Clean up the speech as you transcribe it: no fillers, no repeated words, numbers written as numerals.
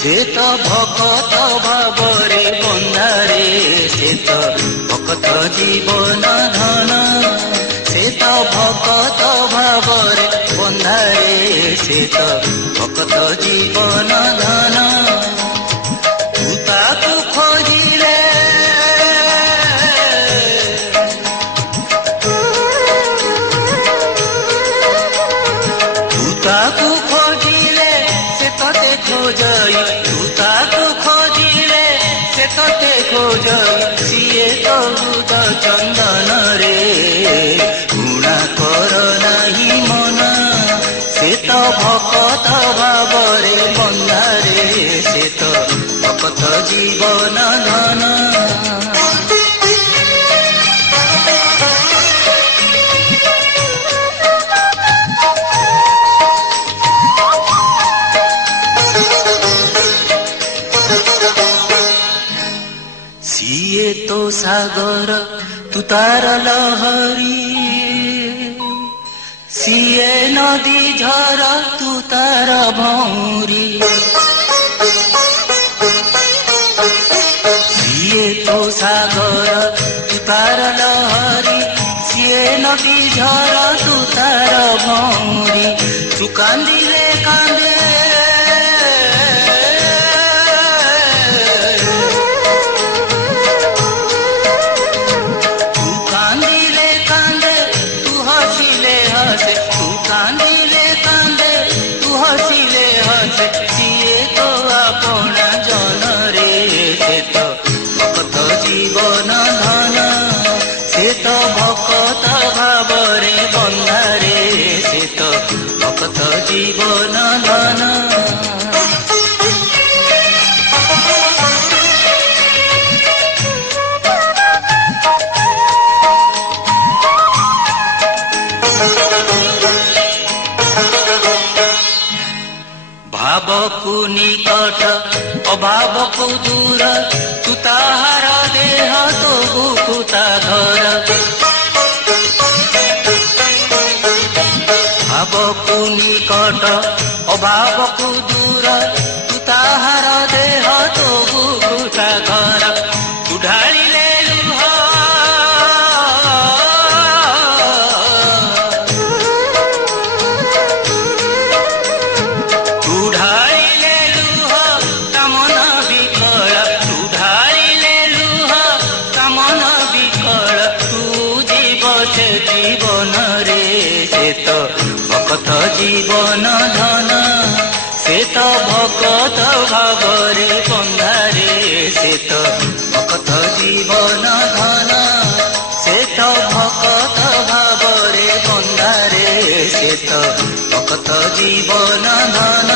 से तो भकत भावरे बंधारे से तो भकत जीवन धन से तो भकत भावरे बंधारे से तो भकत जीवन धन तू ताकू खोजिले तू ताकू खोजिले से तते खोजई तू ताकू खोजिले से तते खोजई सिए तो हृद चंदन रे गुणा कर नाही मन से तो भकत भावरे बंधारे से तो भकत जीवन धन सिए तो सागर तू तार लहरी सिए नदी झर तू तार भौरी सिए तो सागर तू तार लहरी सिए नदी झर तू तार भौरी तू कांदिले कांदे सिए तो आपण जन रे से तो भकत जीवन धन से तो भकत भावरे बंधारे से तो भकत जीवन धन भावकु निकट अभावकु दूर तू ताहार देह तो बुकुता घर भावकु निकट अभावकु दूर तू ताहार देह तो बुकुता घर तू ढालिले लुह जीवन रे से तो भकत जीवन धन से तो भकत भावरे बंधारे से तो भकत जीवन धन से तो भकत भावरे बंधारे से तो भकत जीवन धन